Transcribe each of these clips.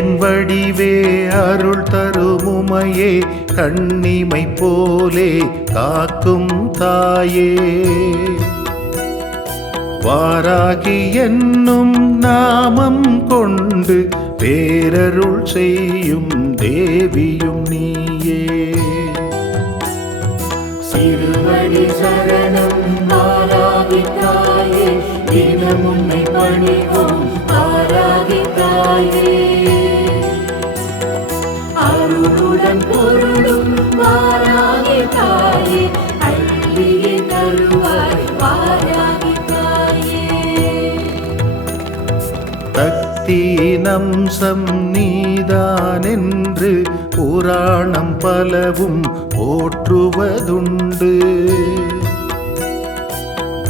அன்னையின் வடிவே அருள் தருமுமையே கண்ணிமை போலே காக்கும் தாயே வாராகி என்னும் நாமம் கொண்டு பேரருள் செய்யும் தேவியும் நீயே சிறுவடி சரணம் வாராகி தாயே தினம் உன்னை பணிவோம் வாராகி தாயே அருளுடன் பொருளும் வாராகி தாயே அள்ளியே தருவாய் வாராகி தாயே சக்தியின் அம்சம் நீதானென்று புராணம் பலவும் போற்றுவதுண்டு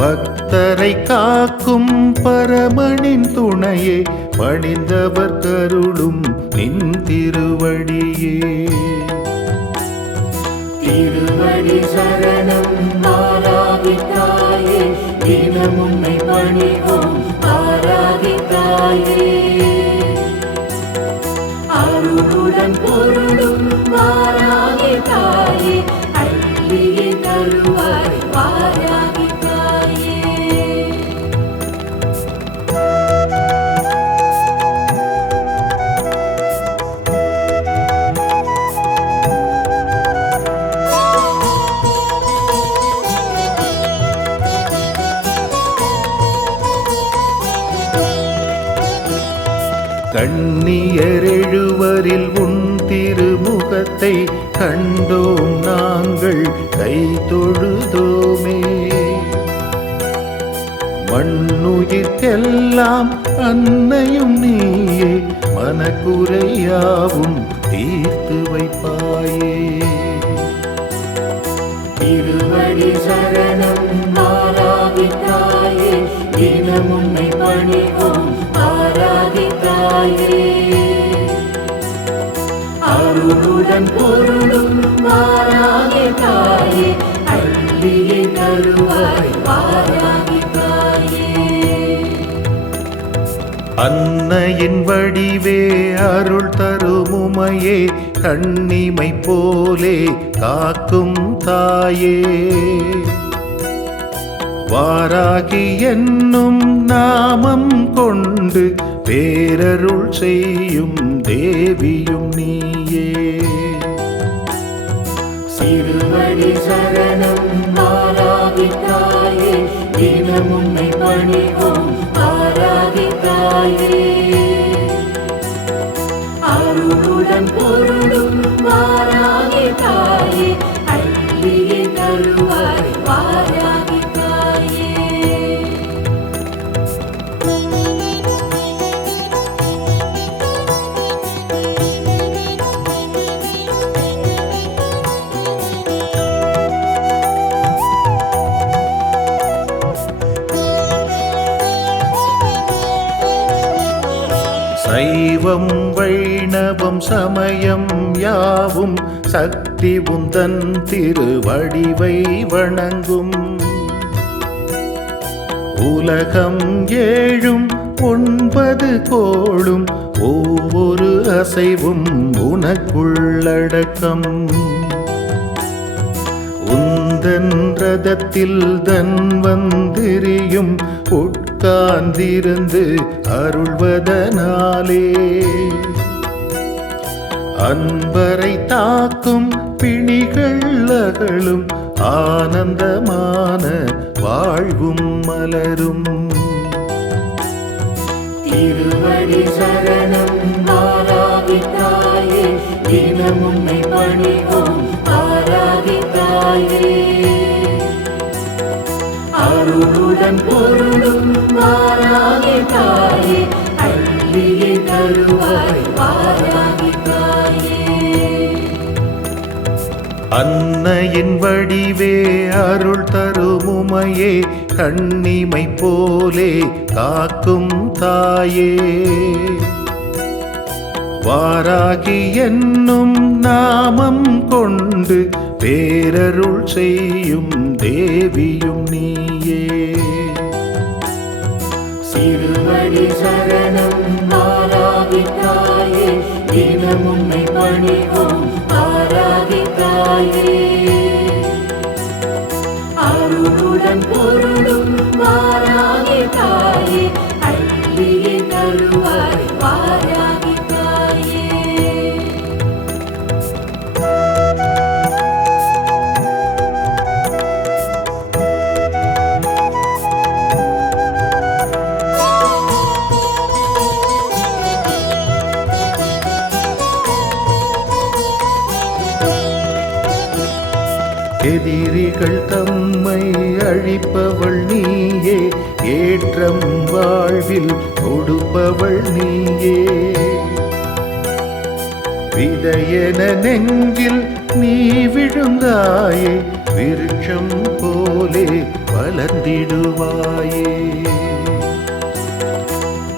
பக்தரை காக்கும் பரமனின் துணையே பணிந்தவர் கருளும் நின் திருவடியே திருவடி சரணம் வாராகி தாயே தினம் உன்னை பணிவோம் வாராகி தாயே அருளுடன் பொருளும் வாராகி தாயே அள்ளியே தருவாய் வாராகி தாயே கண்ணியரெழுவரில் உன் திருமுகத்தை கண்டோம் நாங்கள் கை தொழுதோமே மண்ணுயிர்க்கெல்லாம் அன்னையும் நீயே மனக்குறையாவும் தீர்த்து வைப்பாயே திருவடி சரணம் வாராகி தாயே தினம் உன்னை பணிவோம் வாராகி தாயே அருளுடன் பொருளும் வாராகி தாயே அள்ளியே தருவாய் வாராகி தாயே அன்னையின் வடிவே அருள் தருமுமையே கண்ணிமை போலே காக்கும் தாயே வாராகி என்னும் நாமம் கொண்டு பேரருள் செய்யும் தேவியும் நீயே சிறுவடி சரணம் வாராகி தாயே தினம் உன்னை பணிவோம் வாராகி தாயே அருளுடன் பொருளும் வாராகி தாயே அள்ளியே தருவாய் வாராகி தாயே சைவம் வைணவம் சமயம் யாவும் சக்தி உந்தன் திருவடிவை வணங்கும் உலகம் ஏழும் 9 கோளும் ஒவ்வொரு அசைவும் உனக்குள்ளடக்கம் உந்தன் ரதத்தில் தன் வந்திரியும் உட்கார்ந்திருந்து அருள்வதனாலே அன்பரை தாக்கும் பிணிகள் அகலும் ஆனந்தமான வாழ்வும் மலரும் திருவடி சரணம் வாராகி தாயே தினம் உன்னை பணிவோம் வாராகி தாயே அருளுடன் பொருளும் வாராகி தாயே அள்ளியே தருவாய் வாராகி தாயே அன்னையின் வடிவே அருள் தருமுமையே கண்ணிமை போலே காக்கும் தாயே வாராகி என்னும் நாமம் கொண்டு பேரருள் செய்யும் தேவியும் நீயே சிறுவடி சரணம் வாராகி தாயே தினம் உன்னை பணிவோம் வாராகி தாயே. அருளுடன் பொருளும் வாராகி தாயே, அள்ளியே தருவாய் வாராகி தாயே. எதிரிகள் தம்மை அழிப்பவள் நீயே, ஏற்றம் வாழ்வில் கொடுப்பவள் நீயே. விதையென நெஞ்சில் நீ விழுந்தாயே, விருட்சம் போலே வளர்ந்திடுவாயே.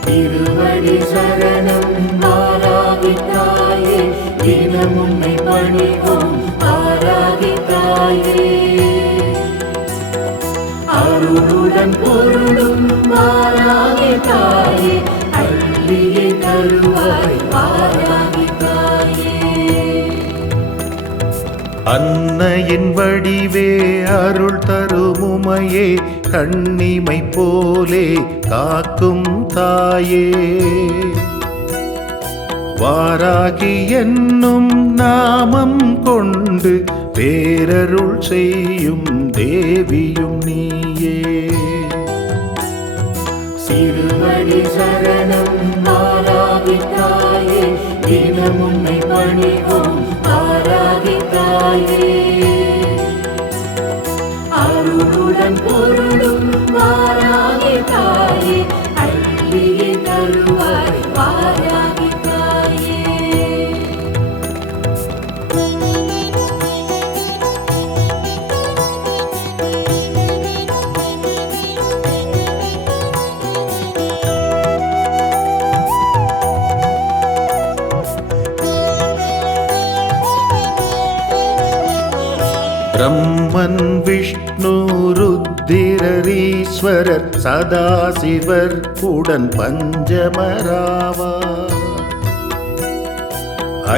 திருவடி சரணம் வாராகி தாயே, தினம் உன்னை பணிவோம் வாராகி தாயே. அருளுடன் பொருளும் வாராகி தாயே, அள்ளியே தருவாய் வாராகி தாயே. அன்னையின் வடிவே அருள் தருமுமையே, கண்ணிமை போலே காக்கும் தாயே. வாராகி என்னும் நாமம் கொண்டு பேரருள் செய்யும் தேவியும் நீயே. திருவடி சரணம் வாராகி தாயே, தினம் உன்னை பணிவோம் வாராகி தாயே. அருளுடன் பொருளும் வாராகி தாயே, அள்ளியே தருவாய் வாராகி தாயே. பிரம்மன் விஷ்ணு ருத்திரரீஸ்வரர் சதாசிவர் உடன் பஞ்சமராவா.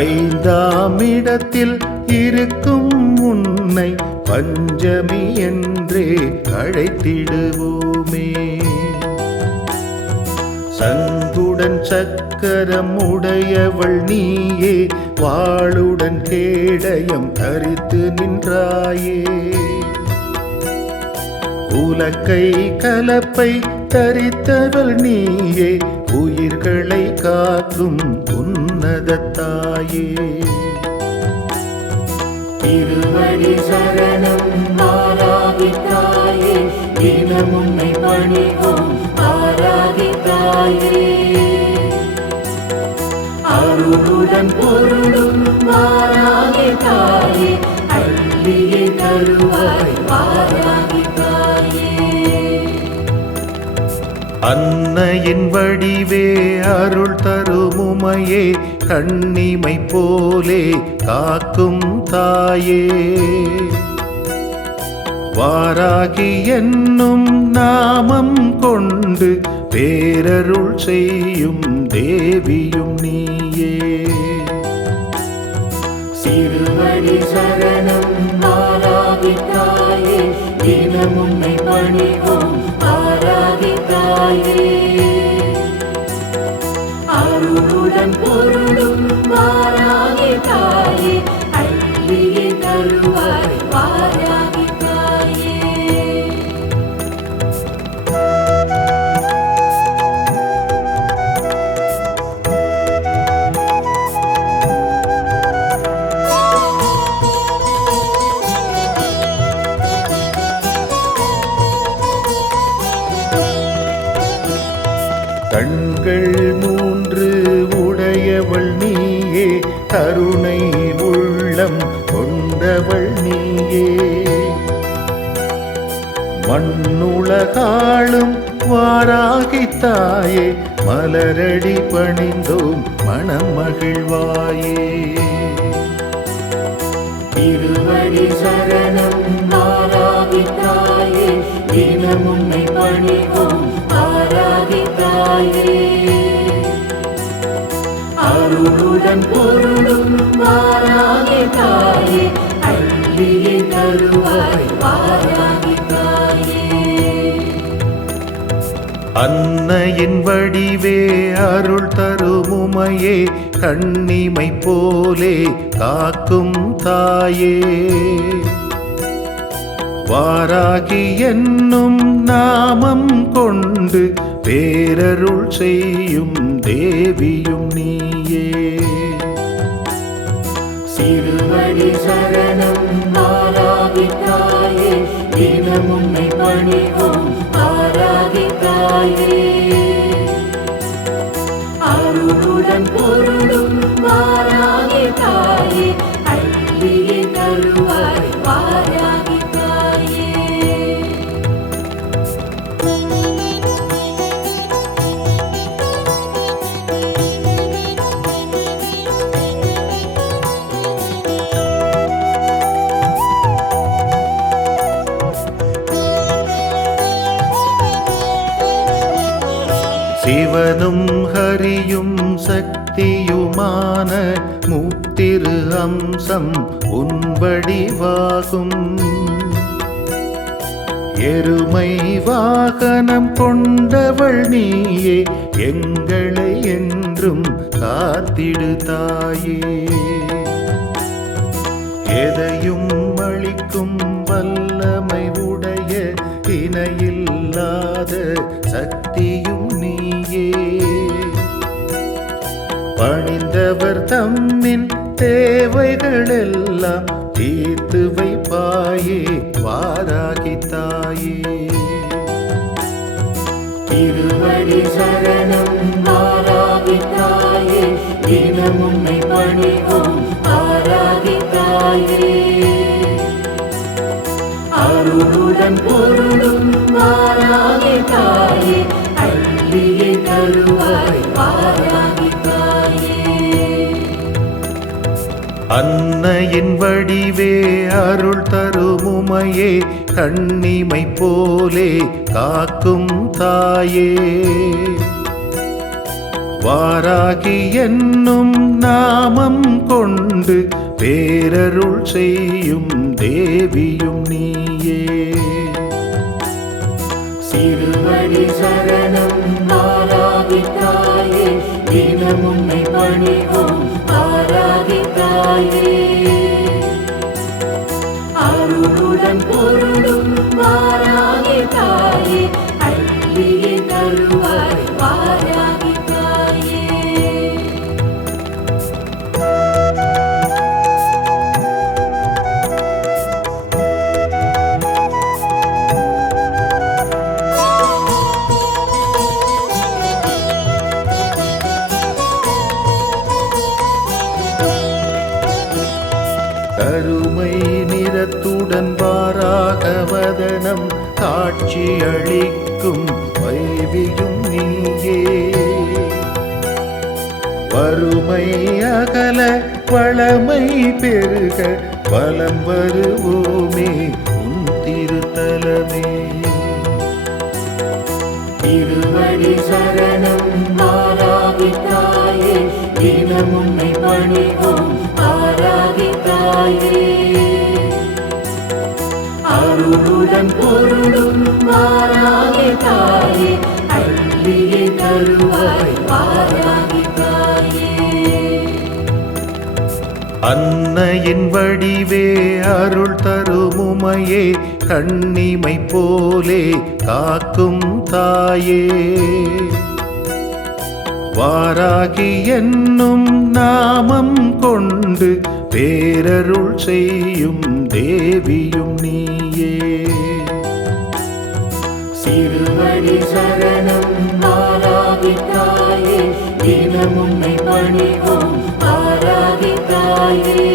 ஐந்தாம் இடத்தில் இருக்கும் உன்னை பஞ்சமி என்றே அழைத்திடுவோமே. சங்குடன் சக்கரம் உடையவள் நீயே, வாளுடன் கேடயம் தரித்து நின்றாயே. உலக்கை கலப்பை தரித்தவள் நீயே, உயிர்களை காக்கும் உன்னதத்தாயே. திருவடி சரணம் வாராகி தாயே, தினம் உன்னை பணிவோம் வாராகி தாயே. அருளுடன் பொருளும் வாராகி தாயே, அள்ளியே தருவாய் வாராகி தாயே. அன்னையின் வடிவே அருள் தருமுமையே, கண்ணிமை போலே காக்கும் தாயே. வாராகி என்னும் நாமம் கொண்டு பேரருள் செய்யும் தேவியும் நீயே. திருவடி சரணம் வாராகி தாயே, தினம் உன்னை பணிவோம் வாராகி தாயே. அருளுடன் பொருளும் வாராகி தாயே, அள்ளியே தருவாய் வாராகி தாயே. கண்கள் மூன்று உடையவள் நீயே, கருணை உள்ளம் கொண்டவள் நீயே. மண்ணுலகாளும் வாராகி தாயே, மலரடி பணிந்தோம் மனம் மகிழ்வாயே. திருவடி சரணம் வாராகி தாயே, தினம் உன்னை பணிவோம் வாராகி தாயே. அருளுடன் வாராகி தாயே அள்ளியே தருவாய் வாராகி தாயே. அன்னையின் வடிவே அருள் தருமுமையே கண்ணிமை போலே காக்கும் தாயே. வாராகி என்னும் நாமம் கொண்டு பேரருள் செய்யும் தேவியும் நீயே. சிறுவடி சரணம் வாராகி தாயே தினம் உன்னை பணிவோம் வாராகி தாயே. அருளுடன் பொருளும் வாராகி தாயே அள்ளியே தருவாய் வாராகி தாயே. சிவனும் ஹரியும் சக்தியுமான முத்திரு அம்சம் உன் வடிவாகும். எருமை வாகனம் கொண்டவள் நீயே எங்களை என்றும் காத்திடு தாயே. எதையும் அளிக்கும் வல்லமை உடைய இணையில்லாத சக்தியும் நீயே. பணிந்தவர் தம்மின் தேவைகளெல்லாம் தீர்த்து வைப்பாயே வாராகி தாயே. திருவடி சரணம் வாராகி தாயே தினம் உன்னை பணிவோம் வாராகி தாயே. அருளுடன் பொருளும் வாராகி தாயே அள்ளியே தருவாய் வாராகி தாயே. அன்னையின் வடிவே அருள் தருமுமையே கண்ணிமை போலே காக்கும் தாயே. வாராகி என்னும் நாமம் கொண்டு பேரருள் செய்யும் தேவியும் நீயே. சிறுவடி சரணம் வாராகி தாயே தினம் உன்னை பணிவோம் வாராகி தாயே. அருளுடன் பொருளும் வாராகி தாயே அள்ளியே தருவாய் வாராகி தாயே. கருமை நிறத்துடன் வாராகவதனம் காட்சி அளிக்கும் வைவியும் நீயே. வறுமை அகல வளமை பெருக வலம் வருவோமே உன் திருத்தலமே. திருவடி சரணம் வாராகி தாயே தினம் உன்னை பணிவோம் வாராகி தாயே. அருளுடன் பொருளும் வாராகி தாயே அள்ளியே தருவாய் வாராகி தாயே. அன்னையின் வடிவே அருள் தருமுமையே கண்ணிமை போலே காக்கும் தாயே. வாராகி என்னும் நாமம் கொண்டு பேரருள் செய்யும் தேவியும் நீயே. சிறுவடி சரணம் வாராகி தாயே தினம் உன்னை பணிவோம் வாராகி தாயே.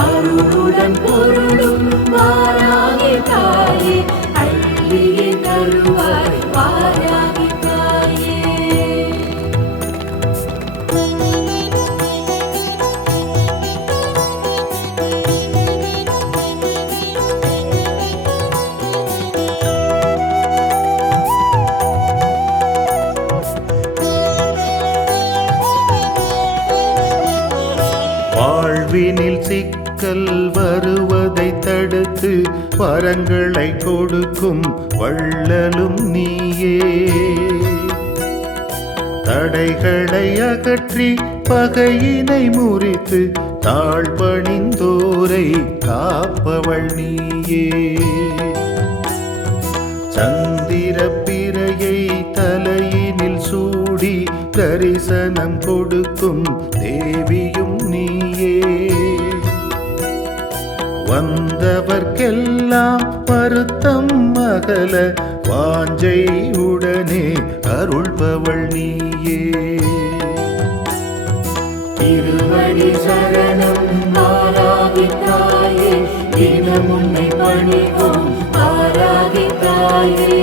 அருளுடன் பொருளும் வாராகி தாயே அள்ளியே தருவாய் வாராகி தாயே. வாழ்வினில் சிக்கல் வருவதை தடுத்து வரங்களை கொடுக்கும் வள்ளலும் நீயே. தடைகளை அகற்றி பகையினை முறித்து தாழ்பணிந்தோரை காப்பவள் நீயே. சந்திர பிறையை தலையினில் சூடி தரிசனம் கொடுக்கும் தேவியும் நீயே. வந்தவர்க்கெல்லாம் வருத்தம் அகல வாஞ்சை உடனே அருள்பவள் நீயே. திருவடி சரணம் வாராகி தாயே, தினம் உன்னை பணிவோம் வாராகி தாயே.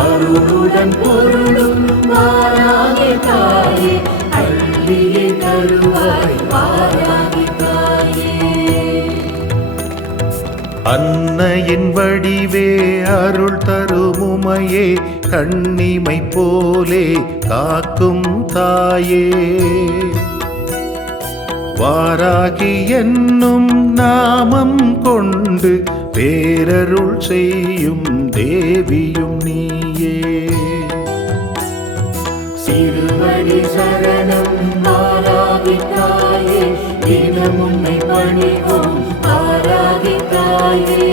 அருளுடன் பொருளும் வாராகி தாயே, அள்ளியே தருவாய் வாராகி தாயே. அன்னையின் வடிவே அருள் தரும் உமையே, கண்ணிமை போலே காக்கும் தாயே. வாராகி என்னும் நாமம் கொண்டு பேரருள் செய்யும் தேவியும் நீயே. திருவடி சரணம் வாராகி தாயே, தினம் உன்னை பணிவோம் வாராகி தாயே.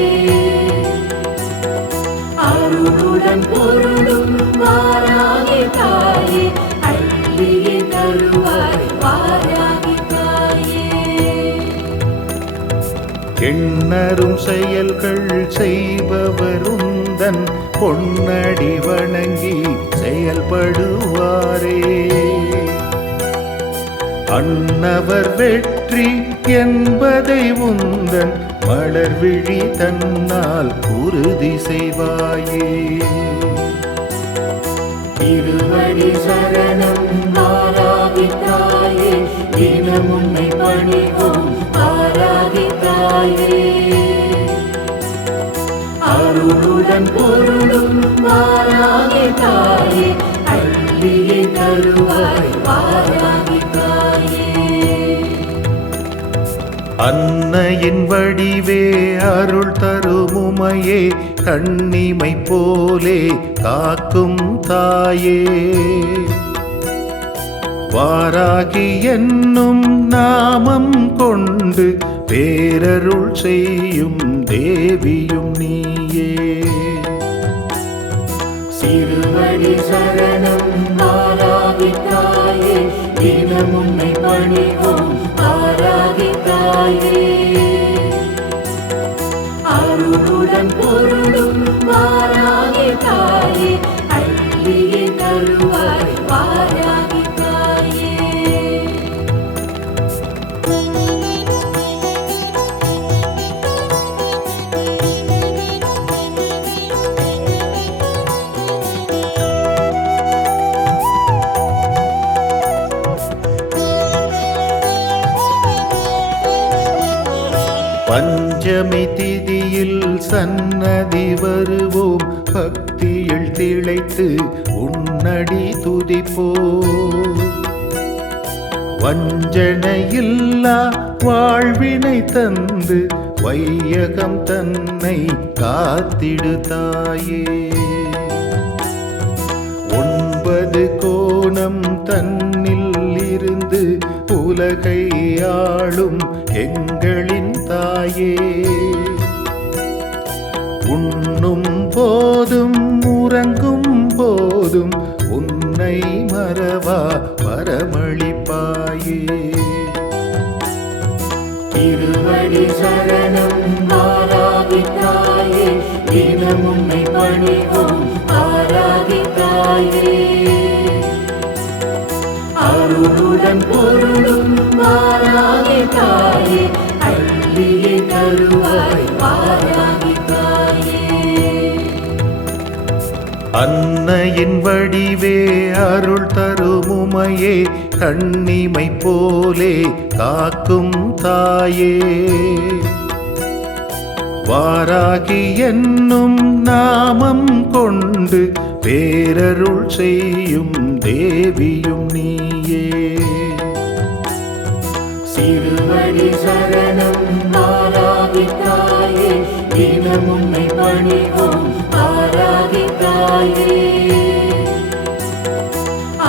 அருளுடன் பொருளும் வாராகி தாயே, அள்ளியே தருவாய் வாராகி தாயே. எண்ணரும் செயல்கள் செய்பவருந்தன் பொன்னடி வணங்கி செயல்படுவாரே. அன்னவர் வெற்றி என்பதை உந்தன் மலர்விழி தன்னால் உறுதி செய்வாயே. திருவடி சரணம் வாராகி தாயே, தினம் உன்னை பணிவோம் வாராகி தாயே. அருளுடன் பொருளும் வாராகி தாயே, அள்ளியே தருவாய் வாராகி தாயே. அன்னையின் வடிவே அருள் தரும் உமையே, கண்ணிமை போலே காக்கும் தாயே. வாராகி என்னும் நாமம் கொண்டு பேரருள் செய்யும் தேவியும் நீயே. திருவடி சரணம் வாராகி தாயே, தினம் உன்னை பணிவோம் வாராகி தாயே. அருளுடன் பொருளும் வாராகி தாயே, அள்ளியே தருவாய் வாராகி தாயே. பஞ்சமி திதியில் சன்னதி வருவோம், பக்தியில் திளைத்து உன்னடி துதிப்போம். வஞ்சனையில்லா வாழ்வினை தந்து வையகம் தன்னை காத்திடு தாயே. 9 கோணம் தன்னில் இருந்து உலகை ஆளும் எங்களின் தாயே. உண்ணும் போதும் உறங்கும் போதும் உன்னை மறவா வரமளிப்பாயே. திருவடி சரணம் வாராகி தாயே, தினம் உன்னை பணிவோம் வாராகி தாயே. அருளுடன் பொருளும் வாராகி தாயே, அள்ளியே தருவாய் வாராகி தாயே. அன்னையின் வடிவே அருள் தரும் உமையே, கண்ணிமை போலே காக்கும் தாயே. வாராகி என்னும் நாமம் கொண்டு பேரருள் செய்யும் தேவியும் நீயே. தினம் உம்மை பணிவோம் ஆராதித்தாயே.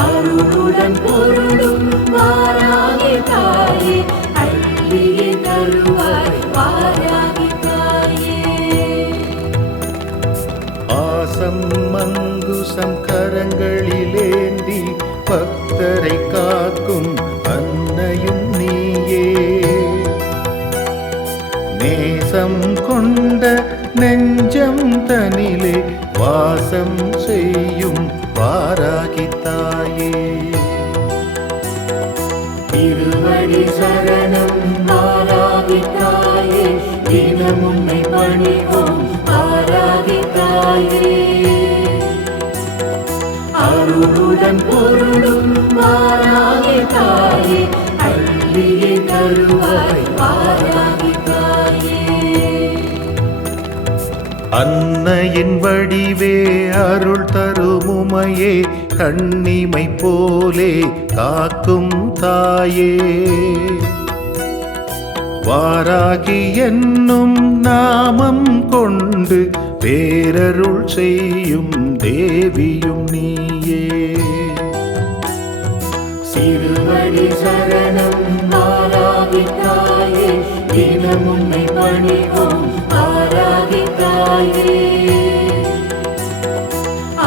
அருளுடன் பொருளும் வாராகி தாயே, அள்ளியே தருவாய் வாராகி தாயே. ஆசம் மங்குசம் கரங்களிலேந்தி பக்தரை காக்கும் அன்னையும் நீயே. நேசம் கொண்ட நெஞ்சம் தனிலே வாசம் செய்யும் வாராகி தாயே. திருவடி சரணம் வாராகி தாயே, தினம் உம்மை பணிவோம் ஆராகி தாயே. அருளுடன் பொருளும் வாராகி தாயே, அள்ளியே தருவாய் வாராகி தாயே. அன்னையின் வடிவே அருள் தருமுமையே, கண்ணிமை போலே காக்கும் தாயே. வாராகி என்னும் நாமம் கொண்டு பேரருள் செய்யும் தேவியும் நீயே. திருவடி சரணம் வாராகி தாயே, தினம் உம்மை பணிவோம் ஆராகி தாயே.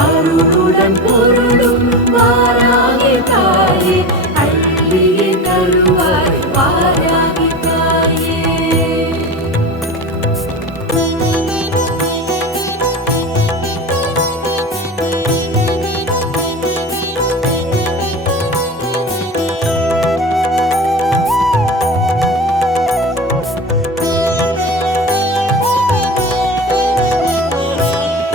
அருளுடன் பொருளும் வாராகி தாயே, அள்ளியே தருவாய் வாராகி தாயே.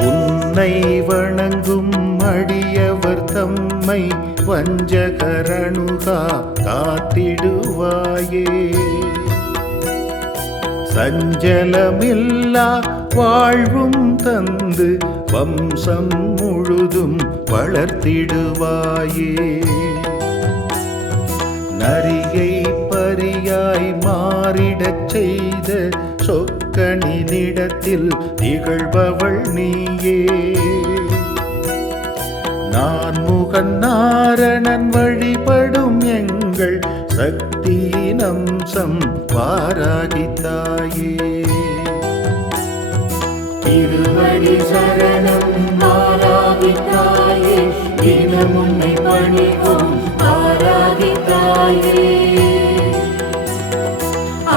உன்னை வணங்கும் அடியவர் தம்மை வஞ்சகரணுகா காத்திடுவாயே. சஞ்சலமில்லா வாழ்வும் தந்து வம்சம் முழுதும் வளர்த்திடுவாயே. நரியை பரியாய் மாறிடச் செய்த சொக்கனினிடத்தில் திகழ்பவள் நீயே. நான் முகன் நாரணன் வழிபடும் எங்கள் சக்தியின் அம்சம் வாராகி தாயே. திருவடி சரணம் வாராகி தாயே, தினம் உம்மை பணிவோம் ஆராகி தாயே.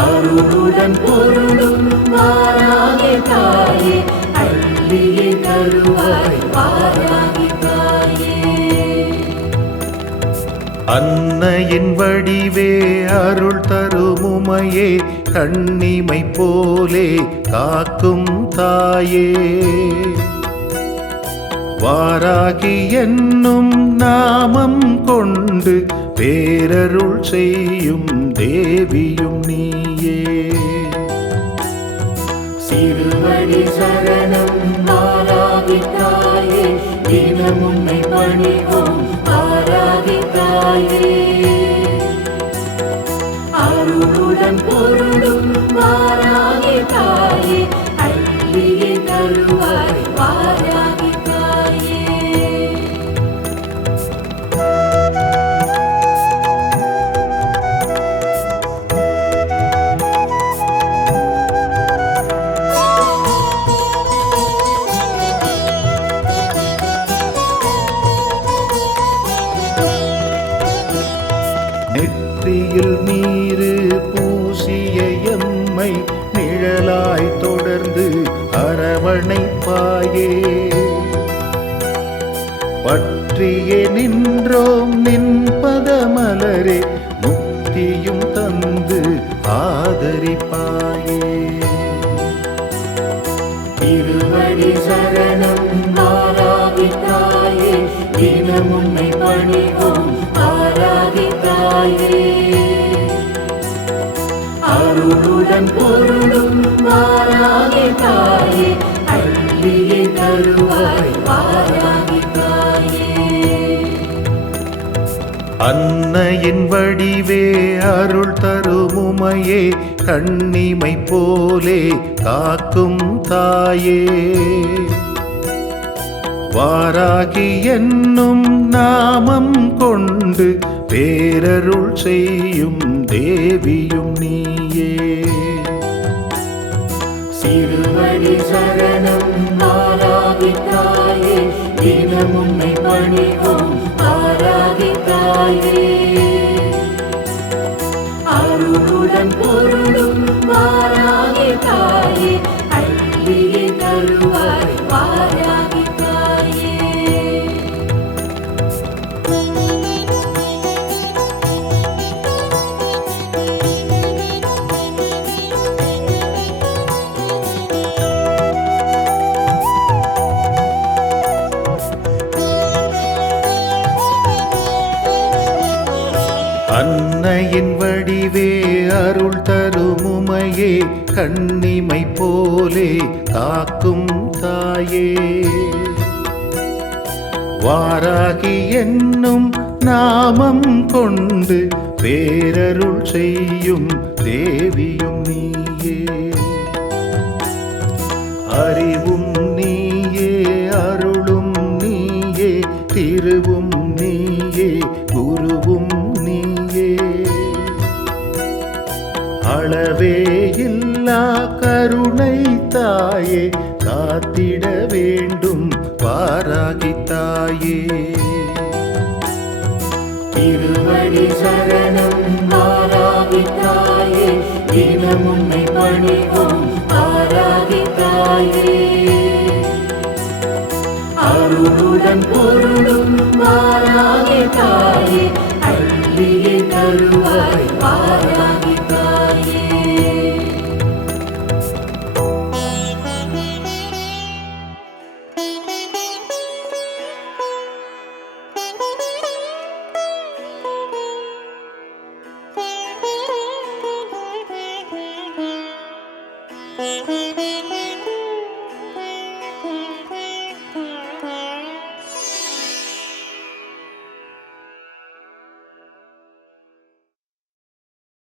அருளுடன் பொருளும் வாராகி தாயே, அள்ளியே தருவாய் வாராகி தாயே. அன்னையின் வடிவே அருள் தருமுமையே, கண்ணிமை போலே காக்கும் தாயே. வாராகி என்னும் நாமம் கொண்டு பேரருள் செய்யும் தேவியும் நீயே. திருவடி சரணம் வாராகி தாயே, தினம் உம்மை பணிவோம் ஆராகி தாயே. அருளுடன் பொருளும் வாராகி தாயே, அள்ளியே தருவாய் வாராகி தாயே. நெற்றியில் நீரு பூசிய எம்மை நிழலாய் தொடர்ந்து அரவணைப்பாயே. பற்றியே நின்றோம் நின் பதமலரே, முக்தியும் தந்து ஆதரிப்பாயே. திருவடி சரணம் வாராகி தாயே, தினம் உம்மை பணிவோம் ஆராகி தாயே. அருளுடன் பொருளும் வாராகி தாயே, அள்ளியே தருவாய் வாராகி தாயே. அன்னையின் வடிவே அருள் தருமுமையே, கண்ணிமை போலே காக்கும் தாயே. வாராகி என்னும் நாமம் கொண்டு பேரருள் செய்யும் தேவியும் நீயே. திருவடி சரணம் வாராகி தாயே, தினம் உன்னை பணிவோம் வாராகி தாயே. அருளுடன் பொருளும் வாராகி தாயே, அள்ளியே தருவாய் வாராகி தாயே. அன்னையின் வடிவே அருள் தருமுமையே, கண்ணிமை போலே காக்கும் தாயே. வாராகி என்னும் நாமம் கொண்டு பேரருள் செய்யும் தேவியும் நீயே. அறிவும் நீயே, அருளும் நீயே, திருவும் நீயே, குருவும் நீயே. அளவே இல்லா கருணை தாயே, காத்திட வேண்டும் வாராகி தாயே. திருவடி சரணம் வாராகி தாயே, தினம் உன்னை பணிவோம் வாராகி தாயே. அருளுடன் பொருளும் வாராகி தாயே, அள்ளியே தருவாய் வாராகி தாயே. Thank you.